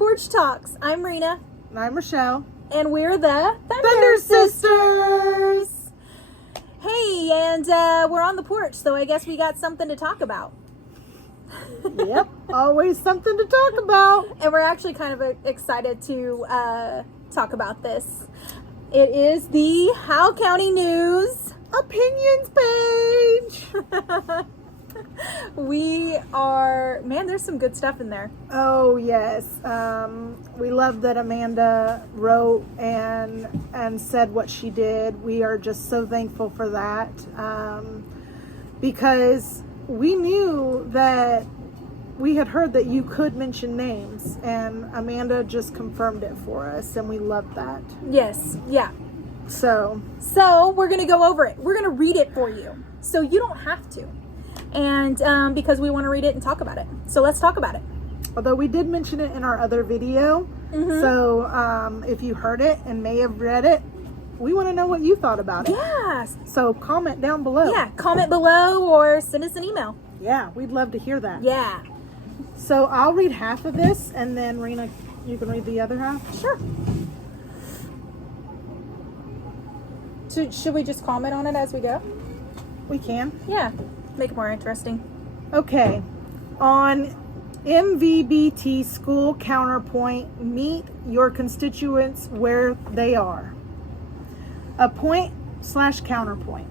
Porch Talks. I'm Rena. And I'm Rochelle. And we're the Thunder Sisters. Hey, and we're on the porch, so I guess we got something to talk about. Yep, always something to talk about. And we're actually kind of excited to talk about this. It is the Howell County News Opinions page. There's some good stuff in there. Oh, yes. We love that Amanda wrote and said what she did. We are just so thankful for that. Because we knew that we had heard that you could mention names, and Amanda just confirmed it for us, and we love that. Yes, yeah. So we're going to go over it. We're going to read it for you, so you don't have to. And because we want to read it and talk about it. So let's talk about it. Although we did mention it in our other video. Mm-hmm. So if you heard it and may have read it, we want to know what you thought about it. Yes. So comment down below. Yeah, comment below or send us an email. Yeah, we'd love to hear that. Yeah. So I'll read half of this, and then Rena, you can read the other half. Sure. So should we just comment on it as we go? We can. Yeah. Make it more interesting. Okay. On MVBT School Counterpoint, meet your constituents where they are. A point/counterpoint.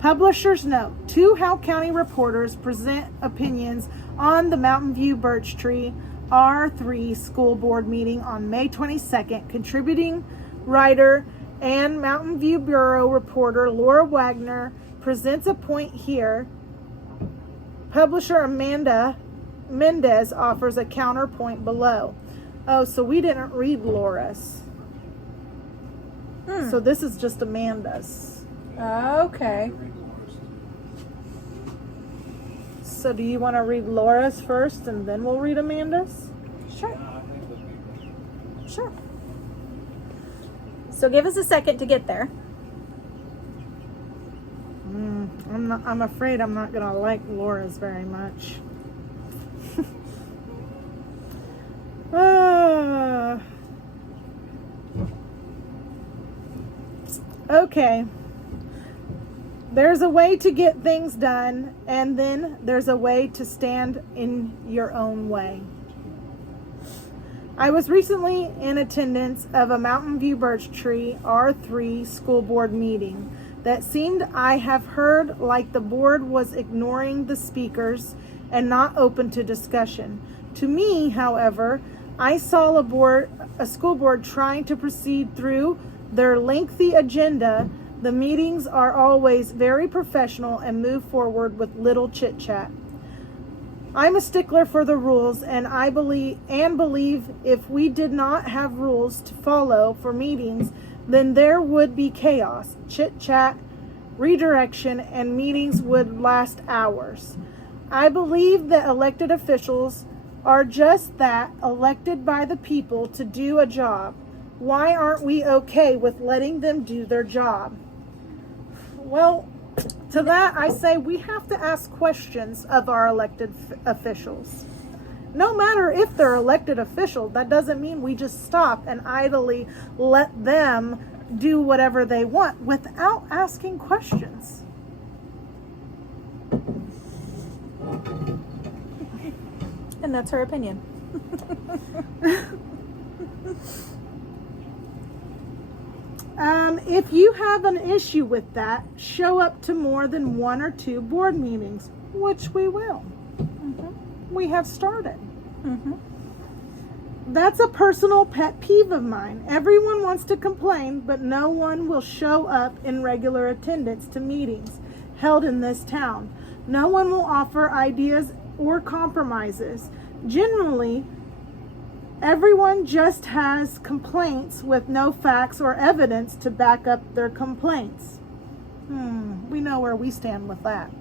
Publisher's note. 2 Howell County reporters present opinions on the Mountain View Birch Tree R3 school board meeting on May 22nd. Contributing writer and Mountain View Bureau reporter Laura Wagner presents a point here. Publisher Amanda Mendez offers a counterpoint below. Oh, so we didn't read Laura's. So this is just Amanda's. Okay. So do you want to read Laura's first and then we'll read Amanda's? Sure. Sure. So give us a second to get there. I'm afraid I'm not gonna like Laura's very much. Okay. There's a way to get things done, and then there's a way to stand in your own way. I was recently in attendance of a Mountain View Birch Tree R3 school board meeting that seemed I have heard like the board was ignoring the speakers and not open to discussion. To me, however, I saw a school board trying to proceed through their lengthy agenda. The meetings are always very professional and move forward with little chit chat. I'm a stickler for the rules, and I believe if we did not have rules to follow for meetings, then there would be chaos, chit chat, redirection, and meetings would last hours. I believe that elected officials are just that, elected by the people to do a job. Why aren't we okay with letting them do their job? Well, to that I say we have to ask questions of our elected officials. No matter if they're elected officials, that doesn't mean we just stop and idly let them do whatever they want without asking questions. And that's her opinion. If you have an issue with that, show up to more than 1 or 2 board meetings, which we will. We have started. That's a personal pet peeve of mine. Everyone wants to complain, but no one will show up in regular attendance to meetings held in this town. No one will offer ideas or compromises. Generally, everyone just has complaints with no facts or evidence to back up their complaints. We know where we stand with that.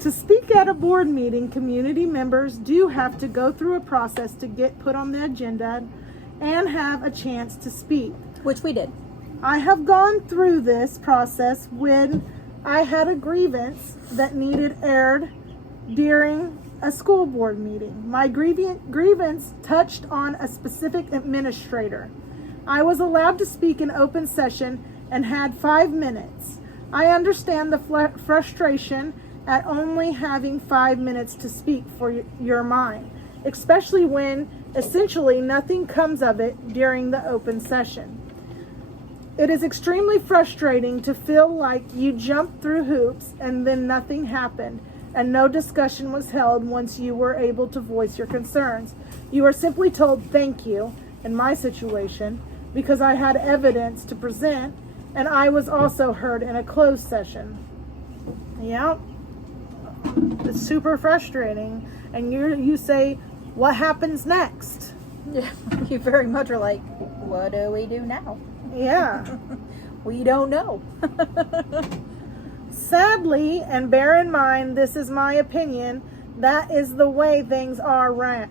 To speak at a board meeting, community members do have to go through a process to get put on the agenda and have a chance to speak. Which we did. I have gone through this process when I had a grievance that needed aired during a school board meeting. My grievance touched on a specific administrator. I was allowed to speak in open session and had 5 minutes. I understand the frustration at only having 5 minutes to speak for your mind, especially when essentially nothing comes of it during the open session. It is extremely frustrating to feel like you jumped through hoops and then nothing happened and no discussion was held once you were able to voice your concerns. You are simply told thank you, in my situation, because I had evidence to present and I was also heard in a closed session. Yep. It's super frustrating. And you say, what happens next? Yeah, you very much are like, what do we do now? Yeah. We don't know. Sadly, and bear in mind, this is my opinion, that is the way things are way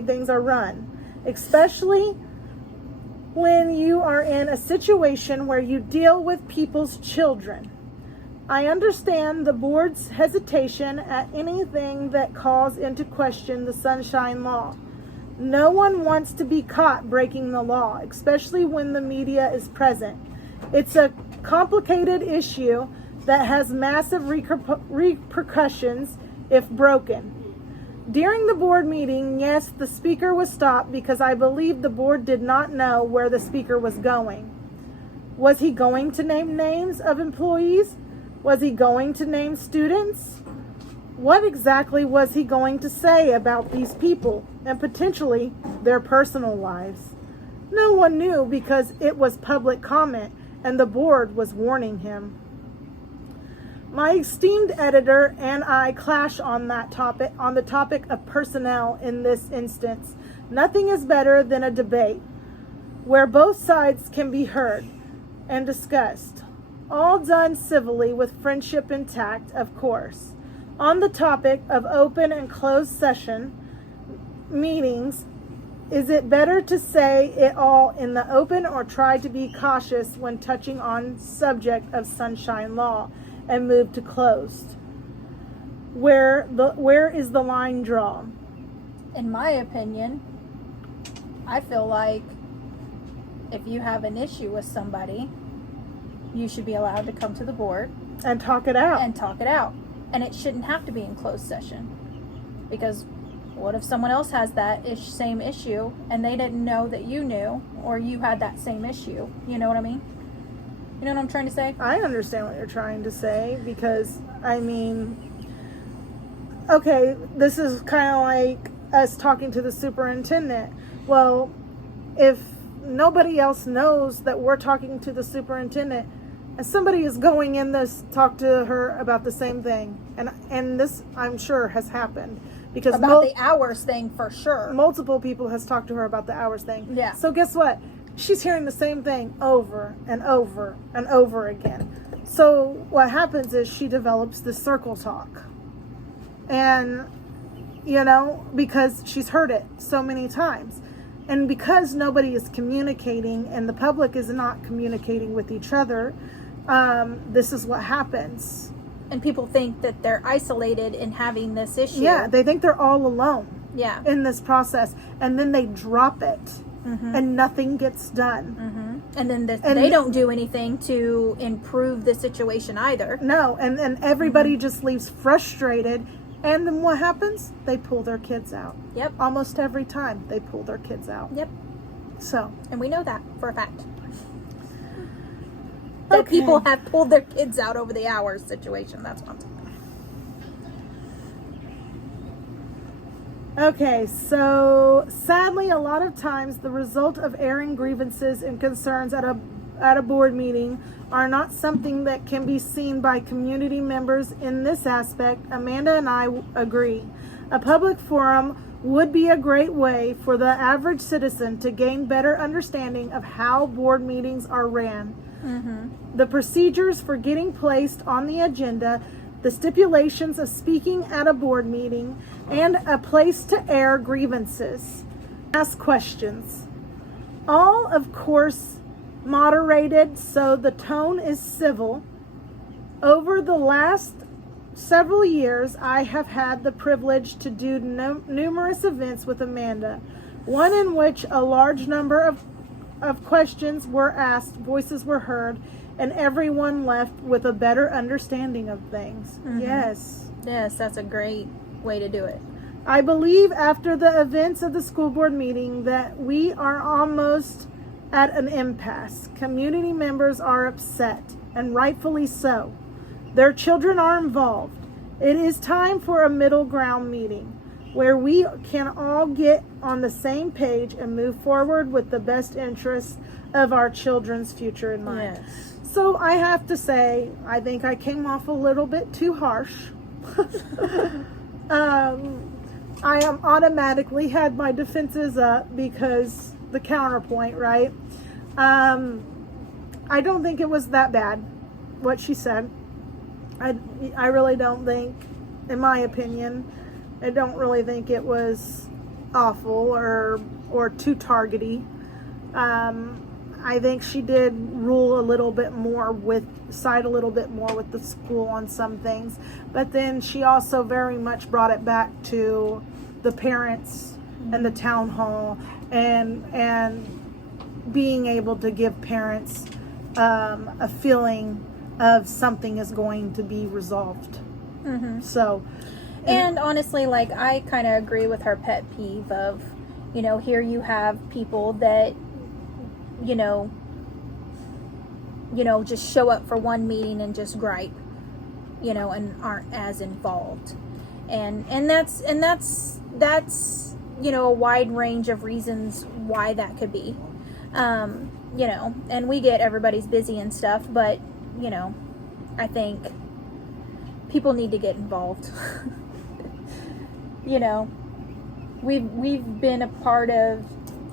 things are run. Especially when you are in a situation where you deal with people's children. I understand the board's hesitation at anything that calls into question the Sunshine Law. No one wants to be caught breaking the law, especially when the media is present. It's a complicated issue that has massive repercussions if broken. During the board meeting, yes, the speaker was stopped because I believe the board did not know where the speaker was going. Was he going to name names of employees? Was he going to name students? What exactly was he going to say about these people and potentially their personal lives? No one knew because it was public comment and the board was warning him. My esteemed editor and I clash on the topic of personnel in this instance. Nothing is better than a debate where both sides can be heard and discussed. All done civilly with friendship intact, of course. On the topic of open and closed session meetings, is it better to say it all in the open or try to be cautious when touching on subject of Sunshine Law and move to closed? Where is the line drawn? In my opinion, I feel like if you have an issue with somebody, you should be allowed to come to the board and talk it out. And it shouldn't have to be in closed session. Because what if someone else has that same issue and they didn't know that you knew, or you had that same issue? You know what I mean? You know what I'm trying to say? I understand what you're trying to say because, I mean, okay, this is kind of like us talking to the superintendent. Well, if nobody else knows that we're talking to the superintendent, and somebody is going in this talk to her about the same thing, and this I'm sure has happened because about the hours thing for sure. Multiple people has talked to her about the hours thing. Yeah. So guess what? She's hearing the same thing over and over and over again. So what happens is she develops this circle talk, and because she's heard it so many times. And because nobody is communicating and the public is not communicating with each other, this is what happens. And people think that they're isolated in having this issue. Yeah, they think they're all alone. Yeah. In this process. And then they drop it. Mm-hmm. And nothing gets done. Mm-hmm. And then they don't do anything to improve the situation either. No, and everybody just leaves frustrated. And then what happens? They pull their kids out. Yep. Almost every time they pull their kids out. Yep. So. And we know that for a fact. That people have pulled their kids out over the hours situation. That's what I'm talking about. Okay, so sadly, a lot of times the result of airing grievances and concerns at a board meeting are not something that can be seen by community members. In this aspect, Amanda and I agree. A public forum would be a great way for the average citizen to gain better understanding of how board meetings are ran. Mm-hmm. The procedures for getting placed on the agenda, the stipulations of speaking at a board meeting, and a place to air grievances. Ask questions. All, of course, moderated so the tone is civil. Over the last several years, I have had the privilege to do numerous events with Amanda, one in which a large number of questions were asked, voices were heard, and everyone left with a better understanding of things. Mhm. Yes. Yes, that's a great way to do it. I believe after the events of the school board meeting that we are almost at an impasse. Community members are upset, and rightfully so. Their children are involved. It is time for a middle ground meeting where we can all get on the same page and move forward with the best interests of our children's future in mind. Yes. So I have to say, I think I came off a little bit too harsh. I am automatically had my defenses up because the counterpoint, right? I don't think it was that bad, what she said. I really don't think, in my opinion, I don't really think it was awful or too targety. I think she did rule a little bit more side a little bit more with the school on some things, but then she also very much brought it back to the parents and the town hall and being able to give parents a feeling of something is going to be resolved. Mm-hmm. So, and honestly, like, I kind of agree with her pet peeve of, here you have people that, just show up for one meeting and just gripe, and aren't as involved. And that's a wide range of reasons why that could be. And we get everybody's busy and stuff, but, I think people need to get involved. We've been a part of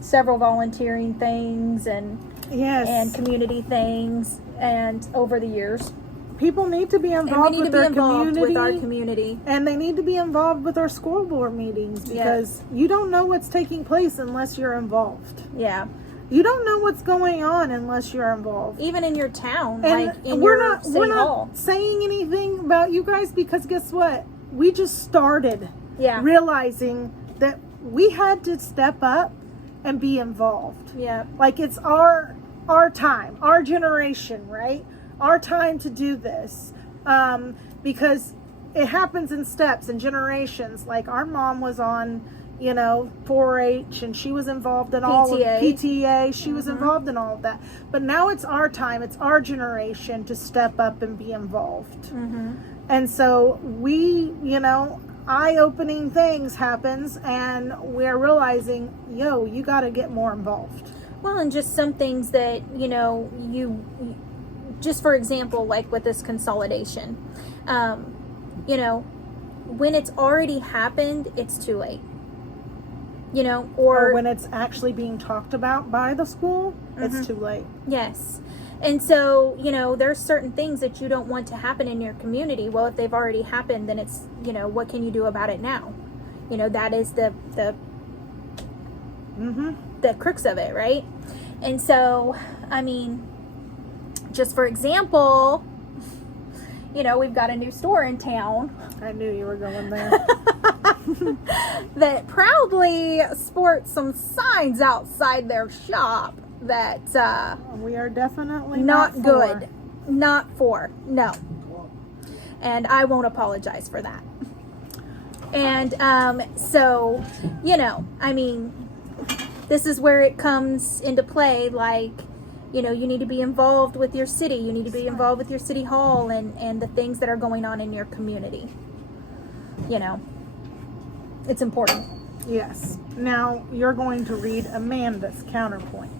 several volunteering things and yes, and community things, and over the years, people need to be involved with their community, with our community, and they need to be involved with our school board meetings because you don't know what's taking place unless you're involved. Yeah. You don't know what's going on unless you're involved. Even in your town, and like in we're your not, city we're hall. not saying anything about you guys because guess what? We just started realizing that we had to step up and be involved. Yeah. Like it's our time, our generation, right? Our time to do this. Because it happens in steps and generations. Like our mom was on 4-H, and she was involved in all of PTA. She was involved in all of that. But now it's our time, it's our generation to step up and be involved. Mm-hmm. And so we, eye-opening things happens, and we're realizing, you got to get more involved. Well, and just some things that, you just for example, like with this consolidation, when it's already happened, it's too late. Or when it's actually being talked about by the school, it's too late. Yes. And so, there's certain things that you don't want to happen in your community. Well, if they've already happened, then it's, what can you do about it now? That is the crux of it, right? And so, I mean, just for example, we've got a new store in town. I knew you were going there. That proudly sports some signs outside their shop that we are definitely not good. Not for. No. And I won't apologize for that. And so, I mean, this is where it comes into play. Like, you need to be involved with your city. You need to be involved with your city hall and the things that are going on in your community. It's important. Yes. Now, you're going to read Amanda's counterpoint.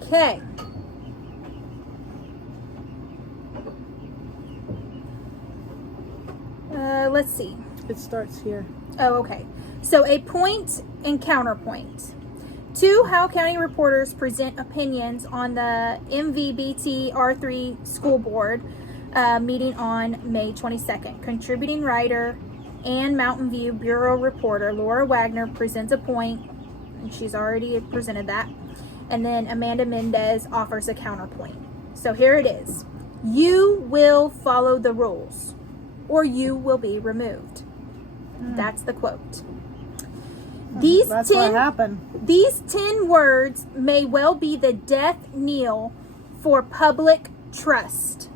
Okay. Let's see. It starts here. Oh, okay. So a point and counterpoint. 2 Howell County reporters present opinions on the MVBT R3 school board meeting on May 22nd. Contributing writer and Mountain View Bureau reporter Laura Wagner presents a point, and she's already presented that. And then Amanda Mendez offers a counterpoint. So here it is. You will follow the rules or you will be removed. That's the quote. That's what happened. These 10 words may well be the death knell for public trust.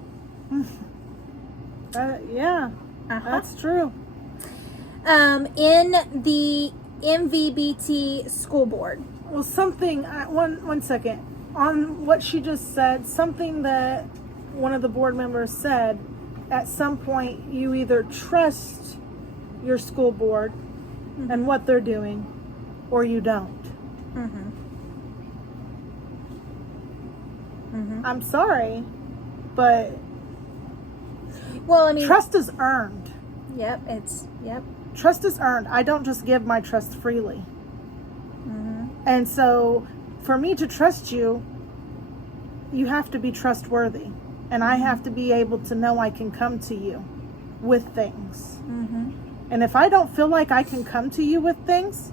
Yeah, that's true. In the MVBT school board. Well, something, one second. On what she just said, something that one of the board members said, at some point you either trust your school board and what they're doing, or you don't. I'm sorry, but well, I mean, trust is earned. Yep. Trust is earned. I don't just give my trust freely. And so for me to trust you, you have to be trustworthy. And I have to be able to know I can come to you with things. And if I don't feel like I can come to you with things,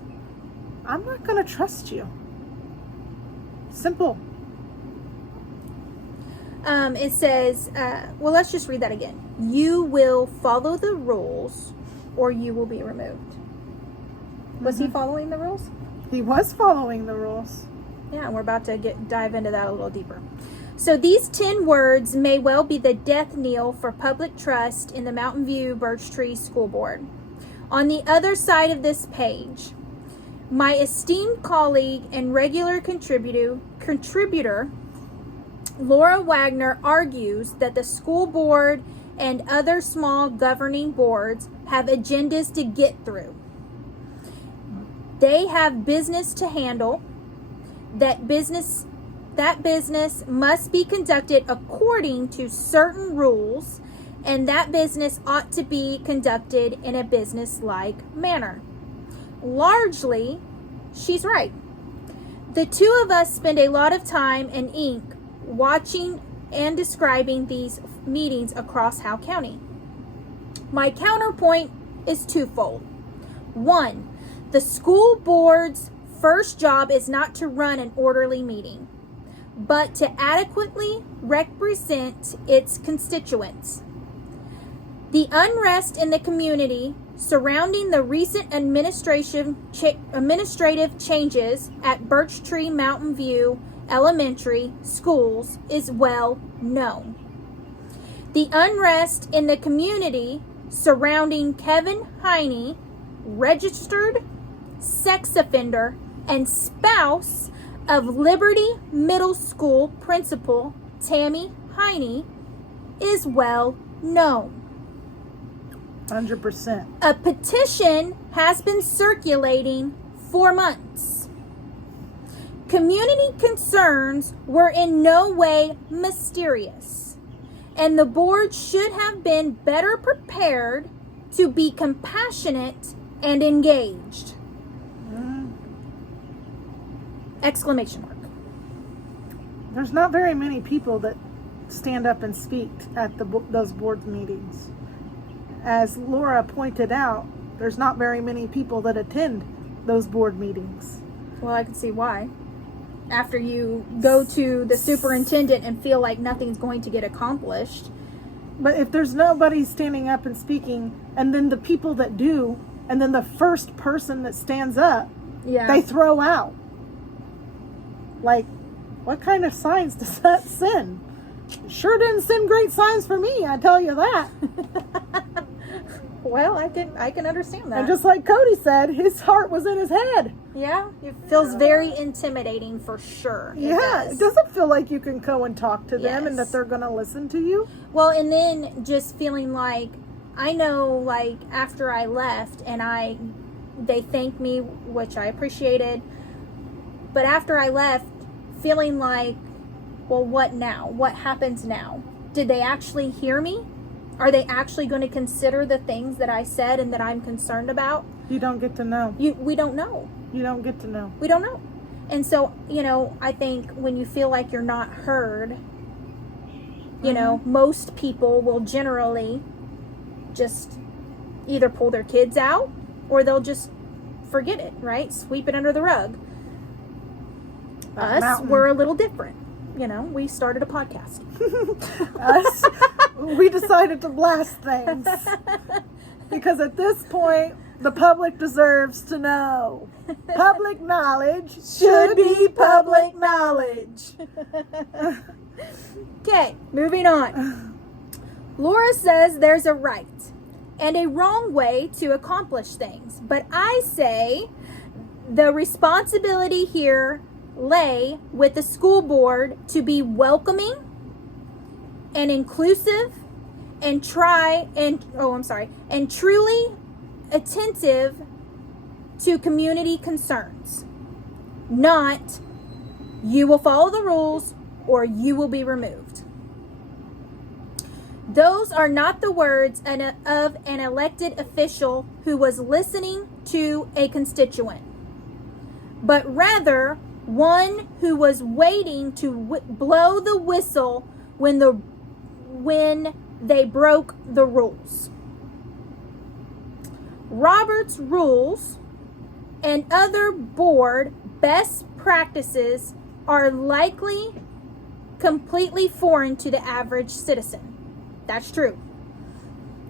I'm not going to trust you. Simple. It says, well, let's just read that again. You will follow the rules or you will be removed. Was he following the rules? He was following the rules. Yeah, and we're about to dive into that a little deeper. So these 10 words may well be the death knell for public trust in the Mountain View Birch Tree School Board. On the other side of this page, my esteemed colleague and regular contributor Laura Wagner argues that the school board and other small governing boards have agendas to get through. They have business to handle. That business must be conducted according to certain rules, and that business ought to be conducted in a business-like manner. Largely, she's right. The two of us spend a lot of time and ink watching and describing these meetings across Howell County. My counterpoint is twofold. One, the school board's first job is not to run an orderly meeting, but to adequately represent its constituents. The unrest in the community surrounding the recent administrative changes at Birch Tree Mountain View Elementary schools is well known. The unrest in the community surrounding Kevin Heine, registered sex offender and spouse of Liberty Middle School principal Tammy Heine, is well known. 100%. A petition has been circulating for months. Community concerns were in no way mysterious, and the board should have been better prepared to be compassionate and engaged. Exclamation mark. There's not very many people that stand up and speak at those board meetings. As Laura pointed out, there's not very many people that attend those board meetings. Well, I can see why. After you go to the superintendent and feel like nothing's going to get accomplished. But if there's nobody standing up and speaking, and then the people that do, and then the first person that stands up, they throw out. Like, what kind of signs does that send? Sure didn't send great signs for me, I tell you that. Well, I can understand that. And just like Cody said, his heart was in his head. Yeah, it feels very intimidating for sure. It doesn't feel like you can go and talk to them and that they're going to listen to you. Well, and then just feeling like, I know, like, after I left and they thanked me, which I appreciated, but after I left, feeling like, well, what now? What happens now? Did they actually hear me? Are they actually going to consider the things that I said and that I'm concerned about? You don't get to know. We don't know. You don't get to know. We don't know. And so, I think when you feel like you're not heard, most people will generally just either pull their kids out or they'll just forget it, right? Sweep it under the rug. We're a little different. we started a podcast. We decided to blast things. Because at this point, the public deserves to know. Public knowledge should be public knowledge. Okay, moving on. Laura says there's a right and a wrong way to accomplish things. But I say the responsibility here lay with the school board to be welcoming and inclusive and truly attentive to community concerns. Not, you will follow the rules or you will be removed. Those are not the words of an elected official who was listening to a constituent, but rather one who was waiting to blow the whistle when they broke the rules. Robert's rules and other board best practices are likely completely foreign to the average citizen. That's true.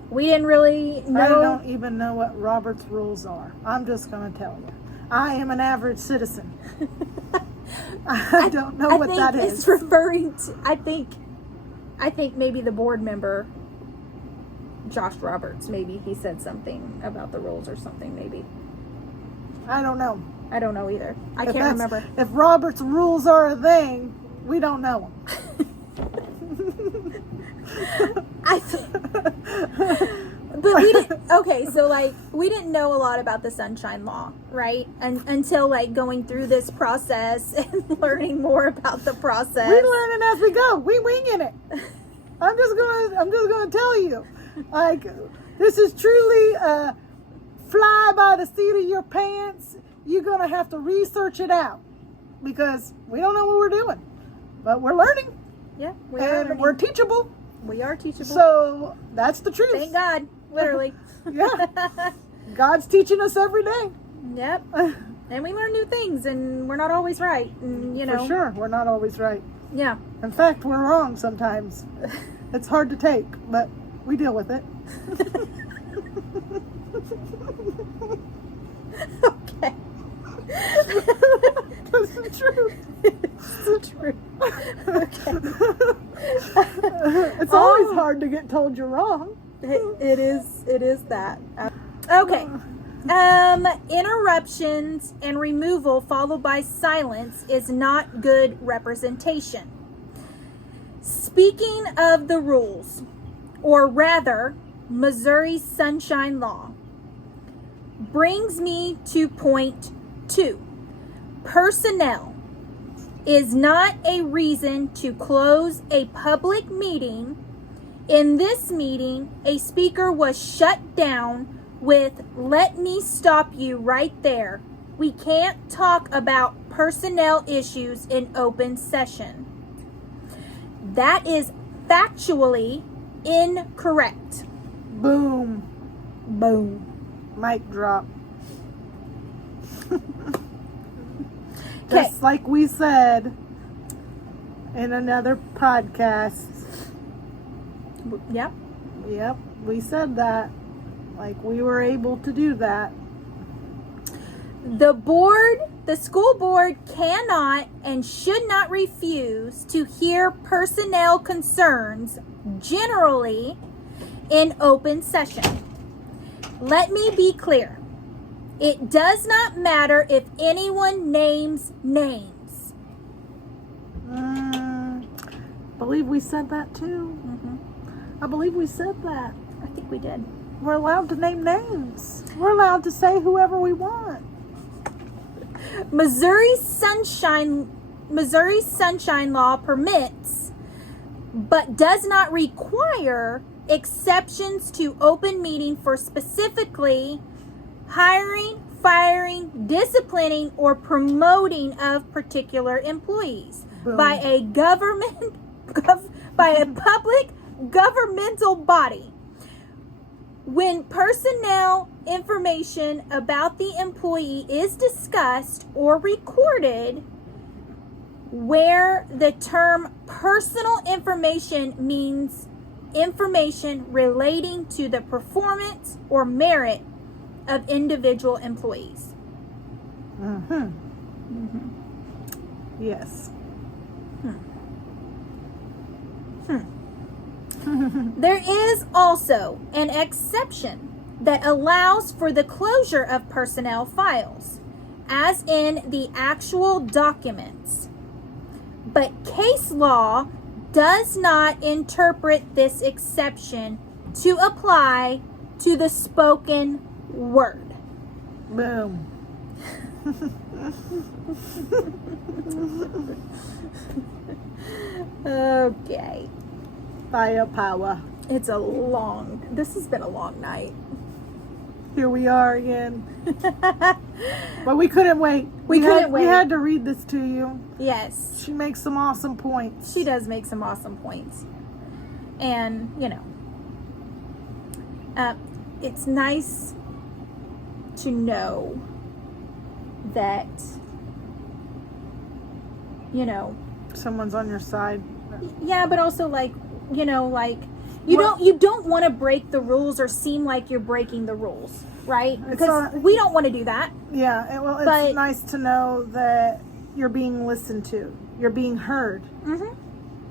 We didn't really know. I don't even know what Robert's rules are. I'm just going to tell you. I am an average citizen. I don't know what that is. It's referring to, I think maybe the board member, Josh Roberts, maybe he said something about the rules or something, maybe. I don't know either. I can't remember. If Robert's rules are a thing, we don't know them. But we didn't, we didn't know a lot about the Sunshine Law, right? Until going through this process and learning more about the process. We learning as we go. We winging it. I'm just gonna tell you, this is truly a fly by the seat of your pants. You're gonna have to research it out because we don't know what we're doing, but we're learning. Yeah, we're teachable. We are teachable. So that's the truth. Thank God, literally. Yeah, God's teaching us every day. Yep. And we learn new things, and we're not always right. And, For sure, we're not always right. Yeah. In fact, we're wrong sometimes. It's hard to take, but we deal with it. Okay. That's the truth. It's the truth. Okay. It's always hard to get told you're wrong. It is that. Okay. Interruptions and removal followed by silence is not good representation. Speaking of the rules, or rather, Missouri's Sunshine Law, brings me to point 2. Personnel is not a reason to close a public meeting. In this meeting, a speaker was shut down with, "Let me stop you right there. We can't talk about personnel issues in open session." That is factually incorrect. Boom. Boom. Mic drop. Okay. Just like we said in another podcast. Yep. Yep, we said that. Like we were able to do that. The school board cannot and should not refuse to hear personnel concerns generally in open session. Let me be clear. It does not matter if anyone names names. I believe we said that too. Mm-hmm. I believe we said that. I think we did. We're allowed to name names. We're allowed to say whoever we want. Missouri's Sunshine Law permits, but does not require exceptions to open meeting for specifically hiring, firing, disciplining, or promoting of particular employees. Boom. by a public governmental body. When personnel information about the employee is discussed or recorded, where the term personal information means information relating to the performance or merit of individual employees. Yes. There is also an exception that allows for the closure of personnel files, as in the actual documents. But case law does not interpret this exception to apply to the spoken word. Boom. Okay. Firepower. This has been a long night. Here we are again. But we couldn't wait. We couldn't wait. We had to read this to you. Yes. She makes some awesome points. She does make some awesome points. And, it's nice to know that, Someone's on your side. yeah, but also you don't want to break the rules or seem like you're breaking the rules, right? Because we don't want to do that. Yeah, it's nice to know that you're being listened to. You're being heard.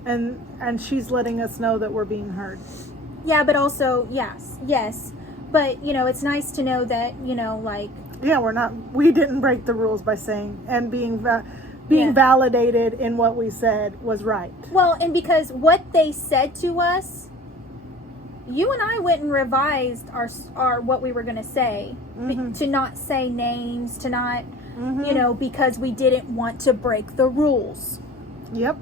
And she's letting us know that we're being heard. Yeah, but also, yes. But, it's nice to know that, Yeah, we didn't break the rules by saying, and being validated in what we said was right. Well, and because what they said to us, you and I went and revised our what we were going to say, to not say names, to not, because we didn't want to break the rules. Yep.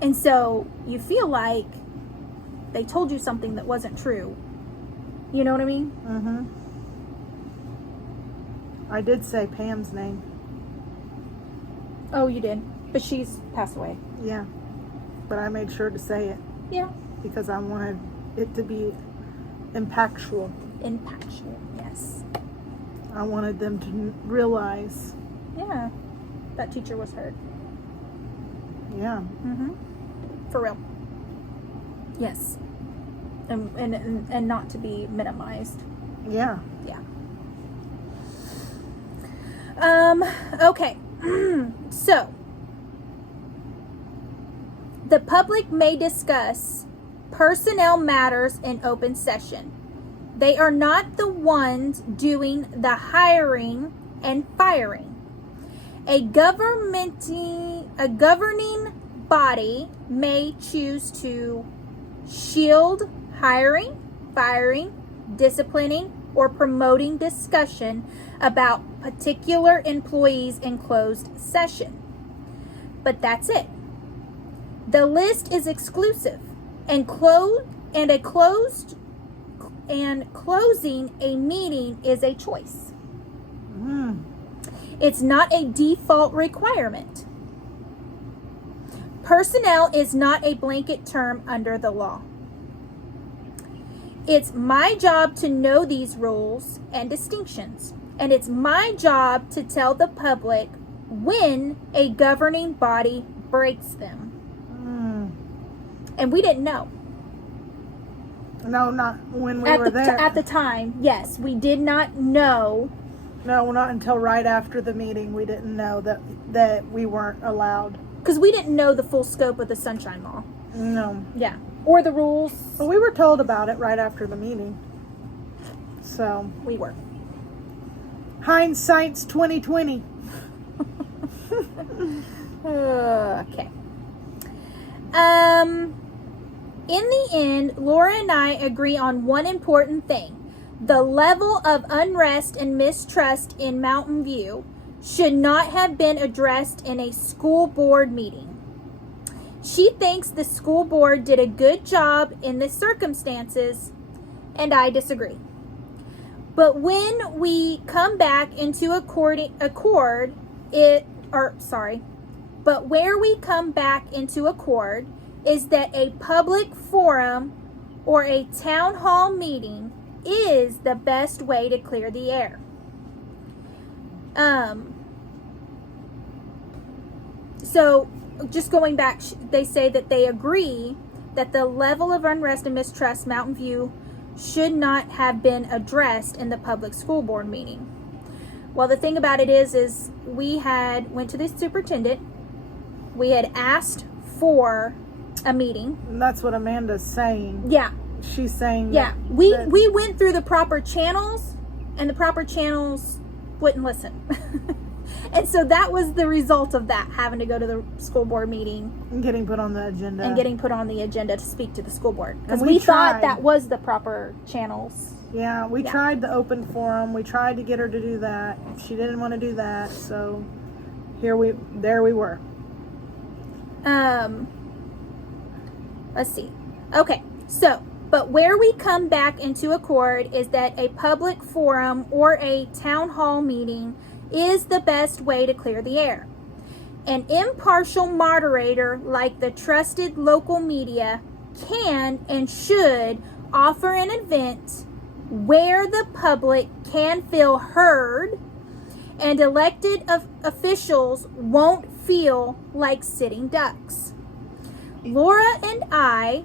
And so you feel like they told you something that wasn't true. You know what I mean? I did say Pam's name. Oh, you did. But she's passed away. Yeah. But I made sure to say it. Yeah. Because I wanted it to be impactful. Yes. I wanted them to realize. Yeah. That teacher was heard. Yeah. For real. Yes. And not to be minimized. Yeah. Yeah. Okay. So, the public may discuss personnel matters in open session. They are not the ones doing the hiring and firing. A governing body may choose to shield hiring, firing, disciplining, or promoting discussion about particular employees in closed session. But that's it. The list is exclusive, and closing a meeting is a choice. It's not a default requirement. Personnel is not a blanket term under the law. It's my job to know these rules and distinctions, and it's my job to tell the public when a governing body breaks them. And we didn't know. No, not when we were there. At the time, yes, we did not know. No, not until right after the meeting. We didn't know that we weren't allowed. Because we didn't know the full scope of the Sunshine Law. No. Yeah. Or the rules. But we were told about it right after the meeting. So. We were. Hindsight's 2020. Okay. In the end, Laura and I agree on one important thing. The level of unrest and mistrust in Mountain View should not have been addressed in a school board meeting. She thinks the school board did a good job in the circumstances, and I disagree. But when we come back into where we come back into accord is that a public forum or a town hall meeting is the best way to clear the air. So, just going back, they say that they agree that the level of unrest and mistrust Mountain View should not have been addressed in the public school board meeting. Well, the thing about it is we went to the superintendent. We had asked for a meeting. And that's what Amanda's saying. Yeah. She's saying we went through the proper channels, and the proper channels wouldn't listen. And so that was the result of that, having to go to the school board meeting. And getting put on the agenda. To speak to the school board. Because And we thought that was the proper channels. Yeah, we tried the open forum. We tried to get her to do that. She didn't want to do that. So there we were. Let's see. Okay, so, but where we come back into accord is that a public forum or a town hall meeting is the best way to clear the air. An impartial moderator like the trusted local media can and should offer an event where the public can feel heard and elected officials won't feel like sitting ducks. Laura and I,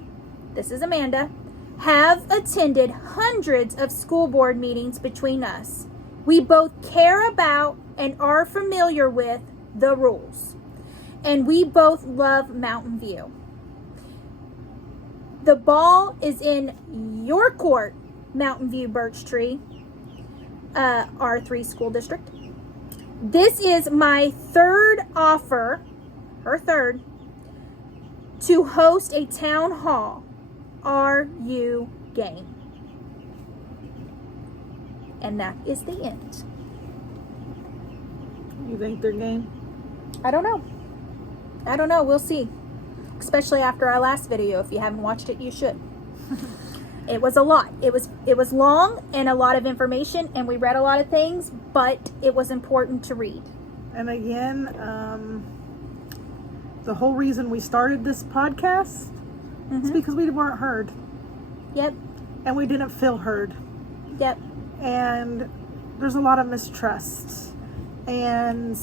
this is Amanda, have attended hundreds of school board meetings between us. We both care about and are familiar with the rules. And we both love Mountain View. The ball is in your court, Mountain View Birch Tree, R3 school district. This is my third offer, her third, to host a town hall. Are you game? And that is the end. You think they're game? I don't know. We'll see. Especially after our last video. If you haven't watched it, you should. It was a lot. It was long and a lot of information, and we read a lot of things, but it was important to read. And again, the whole reason we started this podcast is because we weren't heard. Yep. And we didn't feel heard. Yep. And there's a lot of mistrust. And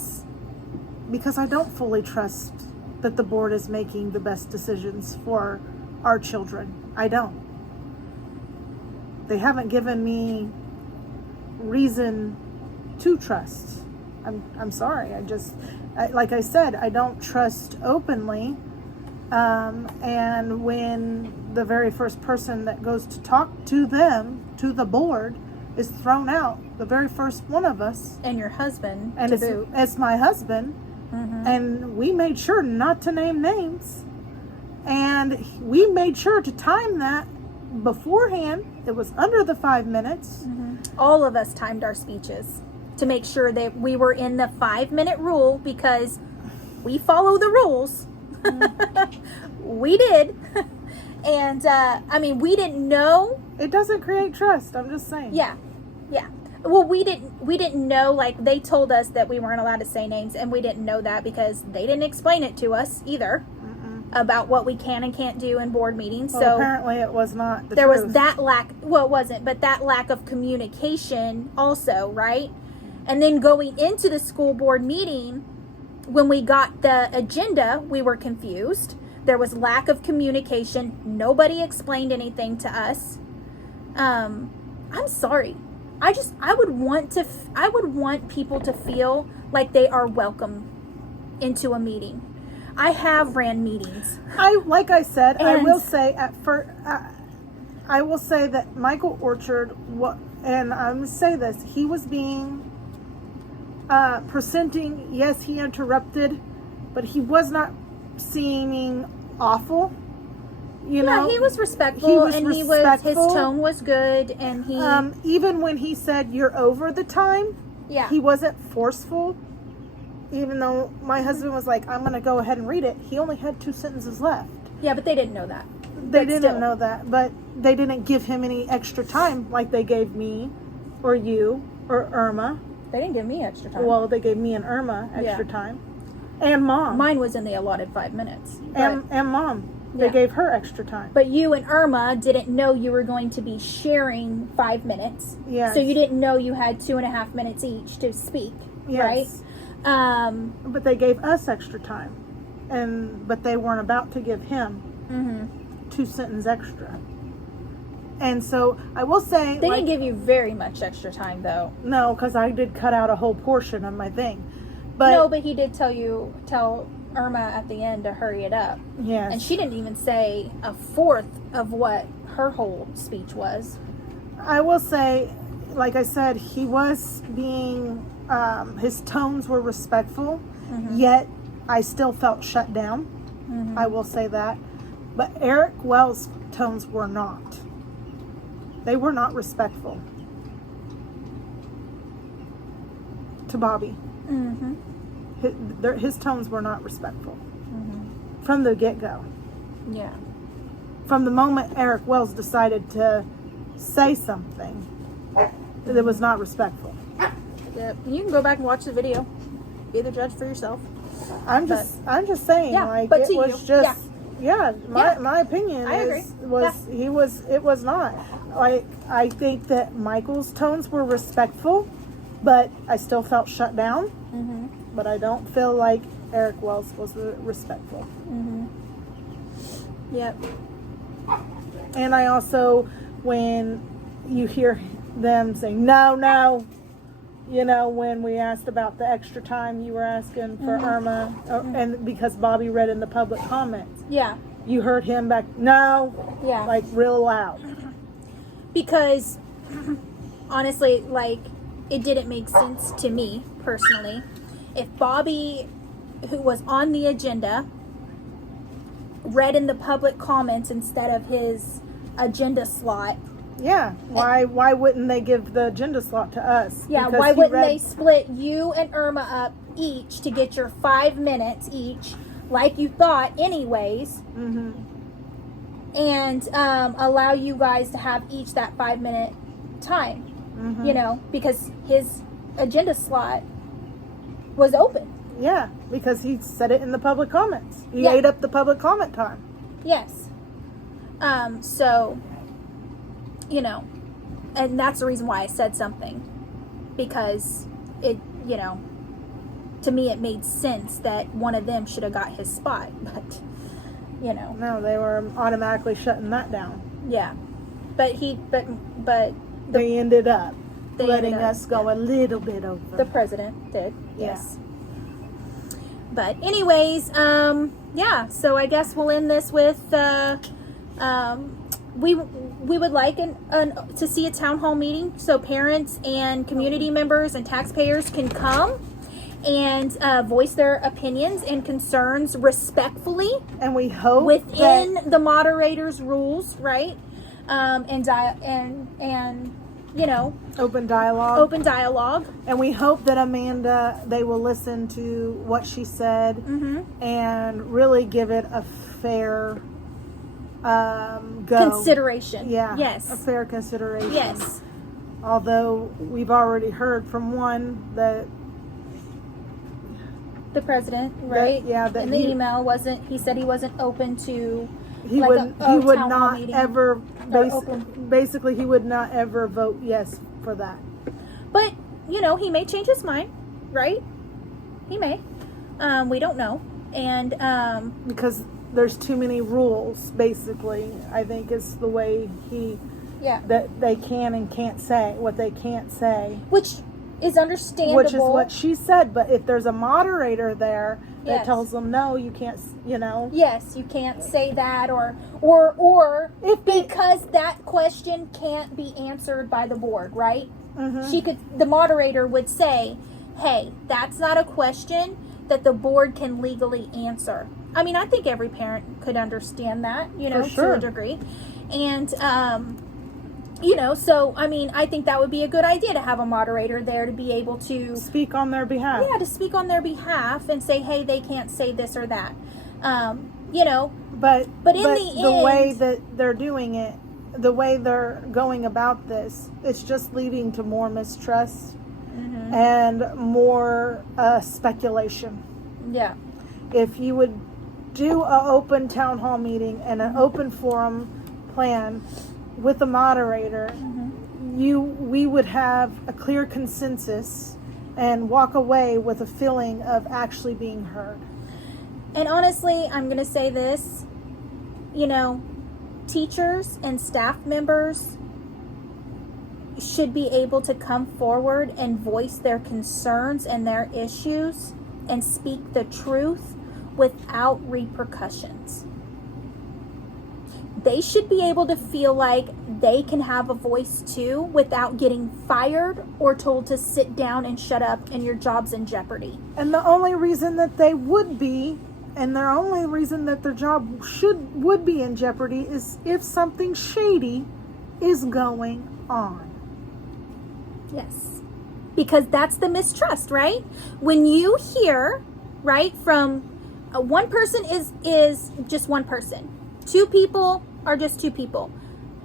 because I don't fully trust that the board is making the best decisions for our children. I don't. They haven't given me reason to trust. I'm sorry. Like I said, I don't trust openly. And when the very first person that goes to talk to them, to the board, is thrown out, the very first one of us. And your husband, and it's my husband. And we made sure not to name names. And we made sure to time that beforehand. It was under the 5 minutes. All of us timed our speeches to make sure that we were in the 5-minute rule, because we follow the rules. We did. And we didn't know. It doesn't create trust. I'm just saying. Yeah. Well, we didn't know, like, they told us that we weren't allowed to say names, and we didn't know that because they didn't explain it to us either about what we can and can't do in board meetings. Well, so apparently it was not the there truth. was that lack, well, it wasn't, but that lack of communication also, right? And then going into the school board meeting, when we got the agenda, we were confused. There was lack of communication. Nobody explained anything to us. I'm sorry. I would want people to feel like they are welcome into a meeting. I have ran meetings. I will say I will say that Michael Orchard, and I'm going to say this, he was being presenting. Yes, he interrupted, but he was not seeming awful. You know, he was respectful, his tone was good, and he even when he said you're over the time, he wasn't forceful. Even though my husband was like, I'm going to go ahead and read it, he only had 2 sentences left. Yeah, but they didn't know that. They didn't know that, but they didn't give him any extra time like they gave me, or you, or Irma. They didn't give me extra time. Well, they gave me and Irma extra time, and Mom. Mine was in the allotted 5 minutes. And Mom. They gave her extra time. But you and Irma didn't know you were going to be sharing 5 minutes. Yes. So you didn't know you had 2.5 minutes each to speak. Yes. Right? But they gave us extra time. but they weren't about to give him Mm-hmm. 2 sentences extra. And so I will say, They didn't give you very much extra time, though. no, because I did cut out a whole portion of my thing. But No, but he did tell Irma at the end to hurry it up. yes, And she didn't even say a fourth of what her whole speech was. I will say, like I said, he was being, his tones were respectful, yet I still felt shut down. I will say that. But Eric Wells' tones were not. They were not respectful to Bobby. Mm-hmm. His tones were not respectful from the get-go. Yeah. From the moment Eric Wells decided to say something, it was not respectful. Yep. You can go back and watch the video. Be the judge for yourself. I'm just saying, Yeah, like, but it to was you, just, my opinion I agree. it was not. Like, I think that Michael's tones were respectful, but I still felt shut down. But I don't feel like Eric Wells was respectful. Yep. And I also, when you hear them saying, no, you know, when we asked about the extra time you were asking for Irma, and because Bobby read in the public comments, Yeah. you heard him back, no, Yeah. like real loud. Because honestly, like, it didn't make sense to me personally. If Bobby, who was on the agenda, read in the public comments instead of his agenda slot. Yeah, why wouldn't they give the agenda slot to us? Yeah, Because why he wouldn't read- they split you and Irma up each to get your 5 minutes each, like you thought anyways, and allow you guys to have each that 5-minute time, you know, because his agenda slot was open. Yeah, because he said it in the public comments. He Yeah. ate up the public comment time. Yes. So, you know, and that's the reason why I said something, because it, you know, to me it made sense that one of them should have got his spot, but, you know. No, they were automatically shutting that down. Yeah. But They ended up They letting ended up, us go a little bit over. the president did. Yeah. Yes. But anyways, yeah, so I guess we'll end this with, we would like to see a town hall meeting so parents and community members and taxpayers can come and voice their opinions and concerns respectfully And we hope within that, the moderator's rules, right? And you know, open dialogue. open dialogue. And we hope that Amanda, they will listen to what she said and really give it a fair go. Consideration. Yeah. Yes. A fair consideration. Yes. Although we've already heard from one that The president, right? that in the he- email he said he wasn't open to he like would a he would town hall not meeting. ever Or open. basically he would not ever vote yes for that. But, you know, he may change his mind, right? He may. We don't know. And Because there's too many rules, basically, I think is the way yeah. that they can and can't say what they can't say. Which is understandable. Which is what she said, but if there's a moderator there that Yes. tells them no, you can't, you know. Yes, you can't say that or If they- because that question can't be answered by the board, right? Mm-hmm. The moderator would say, "Hey, that's not a question that the board can legally answer." I mean, I think every parent could understand that, you know, For sure. to a degree. And you know, so I mean, I think that would be a good idea to have a moderator there to be able to Speak on their behalf. to speak on their behalf and say, "Hey, they can't say this or that." You know, But in the way end- that they're doing it, the way they're going about this, it's just leading to more mistrust and more speculation. yeah. If you would do an open town hall meeting and an open forum plan with a moderator, we would have a clear consensus and walk away with a feeling of actually being heard. And honestly, I'm going to say this, teachers and staff members should be able to come forward and voice their concerns and their issues and speak the truth without repercussions. They should be able to feel like they can have a voice too without getting fired or told to sit down and shut up and your job's in jeopardy. And the only reason that they would be, and the only reason that their job would be in jeopardy is if something shady is going on. Yes. Because that's the mistrust, right? When you hear, right, from one person is just one person. Two people are just two people.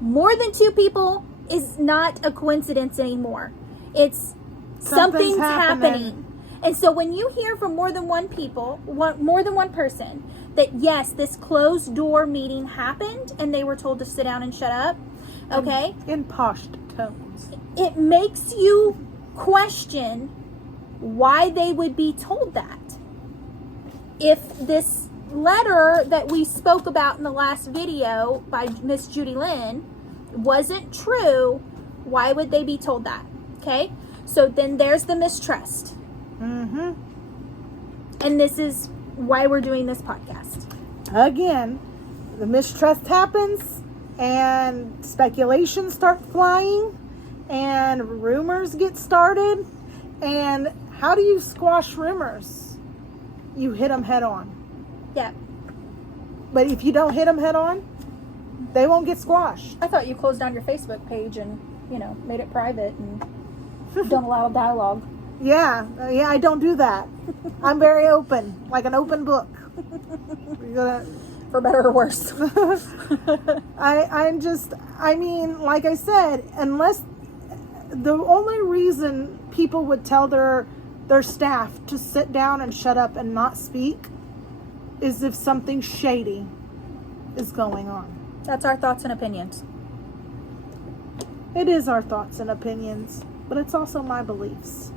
More than two people is not a coincidence anymore. It's something's happening. And so when you hear from more than one person, that yes, this closed door meeting happened and they were told to sit down and shut up, okay? In posh tones. It makes you question why they would be told that. If this letter that we spoke about in the last video by Miss Judy Lynn wasn't true, why would they be told that? Okay? So then there's the mistrust. Mm-hmm. And this is why we're doing this podcast. Again, the mistrust happens and speculations start flying and rumors get started. And how do you squash rumors? You hit them head on. Yeah. But if you don't hit them head on, they won't get squashed. I thought you closed down your Facebook page and, made it private and don't allow dialogue. Yeah, I don't do that. I'm very open, like an open book. For better or worse. I mean, like I said, unless the only reason people would tell their staff to sit down and shut up and not speak is if something shady is going on. That's our thoughts and opinions. It is our thoughts and opinions, but it's also my beliefs.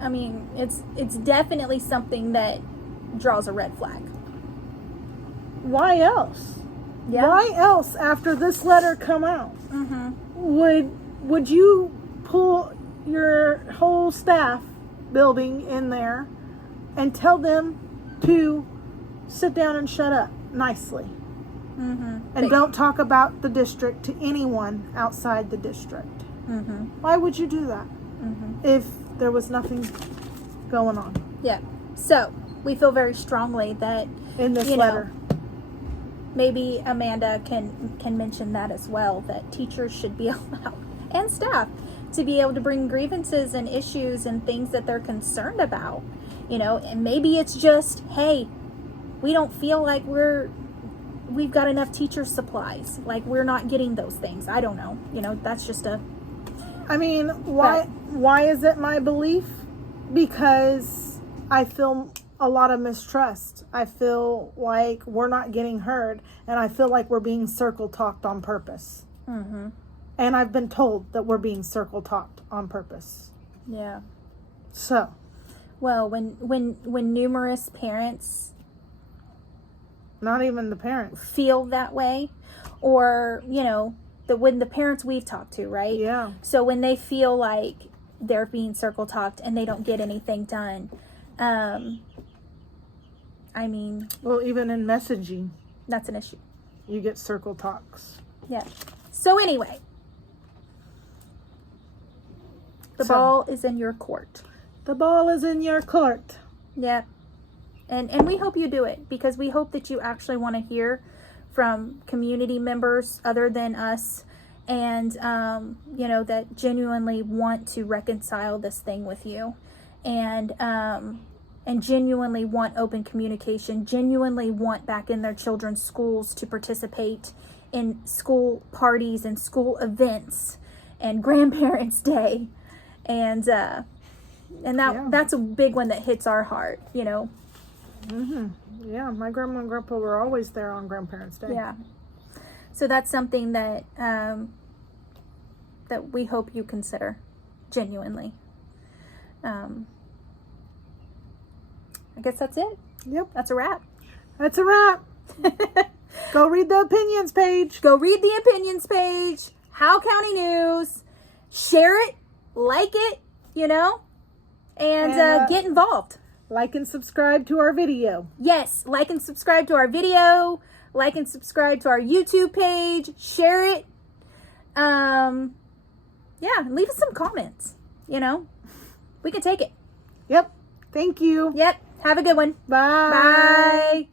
I mean, it's definitely something that draws a red flag. Why else? Yeah. Why else, after this letter come out, Mm-hmm. would you pull your whole staff building in there and tell them to sit down and shut up nicely? Mm-hmm. And don't talk about the district to anyone outside the district. Mm-hmm. Why would you do that Mm-hmm. if there was nothing going on Yeah. So we feel very strongly that in this letter? Maybe Amanda can mention that as well, that teachers should be allowed, and staff, to be able to bring grievances and issues and things that they're concerned about. And maybe it's just, hey, we don't feel like we've got enough teacher supplies. Like, we're not getting those things. I don't know. That's just I mean, why is it my belief? Because I feel a lot of mistrust. I feel like we're not getting heard, and I feel like we're being circle talked on purpose. Mm-hmm. And I've been told that we're being circle talked on purpose. Yeah. So, Well, when numerous parents not even the parents feel that way, or when the parents we've talked to, right? Yeah. So when they feel like they're being circle talked and they don't get anything done, I mean, Well, even in messaging, that's an issue. you get circle talks. Yeah. So anyway, the ball is in your court. The ball is in your court. Yeah. And we hope you do it, because we hope that you actually want to hear from community members other than us, and that genuinely want to reconcile this thing with you, and genuinely want open communication, genuinely want back in their children's schools to participate in school parties and school events and Grandparents' Day, and that's a big one that hits our heart. Mm-hmm. Yeah, my grandma and grandpa were always there on Grandparents' Day. Yeah. So that's something that that we hope you consider genuinely. I I guess that's it. Yep. That's a wrap. That's a wrap. Go read the opinions page. Go read the opinions page. Howell County News. Share it. Like it. And get involved. Like and subscribe to our video. Yes. Like and subscribe to our video. Like and subscribe to our YouTube page. Share it. Yeah. Leave us some comments. We can take it. Yep. Thank you. Yep. Have a good one. Bye. Bye.